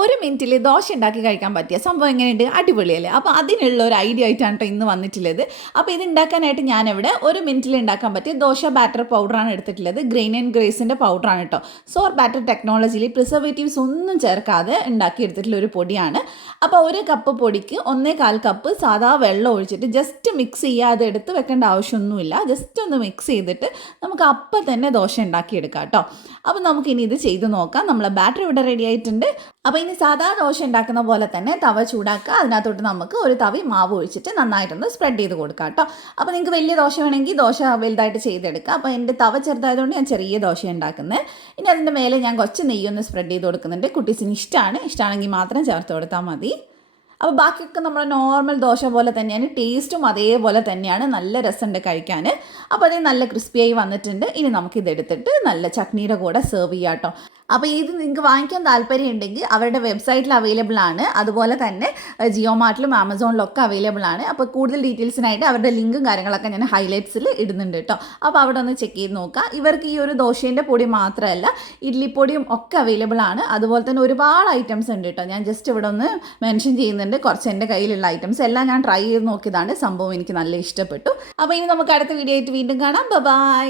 ഒരു മിനിറ്റിൽ ദോശ ഉണ്ടാക്കി കഴിക്കാൻ പറ്റിയ സംഭവം എങ്ങനെയുണ്ട്? അടിപൊളിയല്ലേ? അപ്പോൾ അതിനുള്ള ഒരു ഐഡിയ ആയിട്ടാണ് കേട്ടോ ഇന്ന് വന്നിട്ടുള്ളത്. അപ്പോൾ ഇത് ഉണ്ടാക്കാനായിട്ട് ഞാനിവിടെ ഒരു മിനിറ്റിൽ ഉണ്ടാക്കാൻ പറ്റിയ ദോശ ബാറ്റർ പൗഡറാണ് എടുത്തിട്ടുള്ളത്. ഗ്രെയിൻ ആൻഡ് ഗ്രേസിൻ്റെ പൗഡറാണ് കേട്ടോ. സോർ ബാറ്റർ ടെക്നോളജിയിൽ പ്രിസർവേറ്റീവ്സ് ഒന്നും ചേർക്കാതെ ഉണ്ടാക്കിയെടുത്തിട്ടുള്ള ഒരു പൊടിയാണ്. അപ്പോൾ ഒരു കപ്പ് പൊടിക്ക് 1.25 കപ്പ് സാധാ വെള്ളം ഒഴിച്ചിട്ട് ജസ്റ്റ് മിക്സ് ചെയ്യാതെ എടുത്ത് വെക്കേണ്ട ആവശ്യമൊന്നുമില്ല. ജസ്റ്റ് ഒന്ന് മിക്സ് ചെയ്തിട്ട് നമുക്ക് അപ്പം തന്നെ ദോശ ഉണ്ടാക്കിയെടുക്കാം കേട്ടോ. അപ്പോൾ നമുക്കിനി ഇത് ചെയ്ത് നോക്കാം. നമ്മളെ ബാറ്റർ ഇവിടെ റെഡി ആയിട്ടുണ്ട്. അപ്പോൾ ഇനി സാധാ ദോശ ഉണ്ടാക്കുന്ന പോലെ തന്നെ തവ ചൂടാക്കുക. അതിനകത്തോട്ട് നമുക്ക് ഒരു തവി മാവ് ഒഴിച്ചിട്ട് നന്നായിട്ടൊന്ന് സ്പ്രെഡ് ചെയ്ത് കൊടുക്കാം കേട്ടോ. അപ്പോൾ നിങ്ങൾക്ക് വലിയ ദോശ വേണമെങ്കിൽ ദോശ വലുതായിട്ട് ചെയ്തെടുക്കുക. അപ്പോൾ എൻ്റെ തവ ചെറുതായതുകൊണ്ട് ഞാൻ ചെറിയ ദോശ ഉണ്ടാക്കുന്നത്. ഇനി അതിൻ്റെ മേലെ ഞാൻ കുറച്ച് നെയ്യൊന്ന് സ്പ്രെഡ് ചെയ്ത് കൊടുക്കുന്നുണ്ട്. കുട്ടീസിന് ഇഷ്ടമാണെങ്കിൽ മാത്രം ചേർത്ത് കൊടുത്താൽ മതി. അപ്പോൾ ബാക്കിയൊക്കെ നമ്മുടെ നോർമൽ ദോശ പോലെ തന്നെയാണ്, ടേസ്റ്റും അതേപോലെ തന്നെയാണ്. നല്ല രസമുണ്ട് കഴിക്കാൻ. അപ്പോൾ അത് നല്ല ക്രിസ്പിയായി വന്നിട്ടുണ്ട്. ഇനി നമുക്കിതെടുത്തിട്ട് നല്ല ചട്നിയുടെ കൂടെ സെർവ് ചെയ്യാം കേട്ടോ. അപ്പോൾ ഇത് നിങ്ങൾക്ക് വാങ്ങിക്കാൻ താല്പര്യം ഉണ്ടെങ്കിൽ അവരുടെ വെബ്സൈറ്റിൽ അവൈലബിൾ ആണ്. അതുപോലെ തന്നെ ജിയോ മാർട്ടിലും ആമസോണിലൊക്കെ അവൈലബിൾ ആണ്. അപ്പോൾ കൂടുതൽ ഡീറ്റെയിൽസിനായിട്ട് അവരുടെ ലിങ്കും കാര്യങ്ങളൊക്കെ ഞാൻ ഹൈലൈറ്റ്സിൽ ഇടുന്നുണ്ട് കേട്ടോ. അപ്പോൾ അവിടെ ഒന്ന് ചെക്ക് ചെയ്ത് നോക്കുക. ഇവർക്ക് ഈ ഒരു ദോശേൻ്റെ പൊടി മാത്രമല്ല ഇഡ്ലിപ്പൊടിയും ഒക്കെ അവൈലബിൾ ആണ്. അതുപോലെ തന്നെ ഒരുപാട് ഐറ്റംസ് ഉണ്ട് കേട്ടോ. ഞാൻ ജസ്റ്റ് ഇവിടെ ഒന്ന് മെൻഷൻ ചെയ്യുന്നുണ്ട് കുറച്ച് എൻ്റെ കയ്യിലുള്ള ഐറ്റംസ് എല്ലാം ഞാൻ ട്രൈ ചെയ്ത് നോക്കിയതാണ്. സംഭവം എനിക്ക് നല്ല ഇഷ്ടപ്പെട്ടു. അപ്പോൾ ഇനി നമുക്ക് അടുത്ത വീഡിയോ ആയിട്ട് വീണ്ടും കാണാം. ബൈ.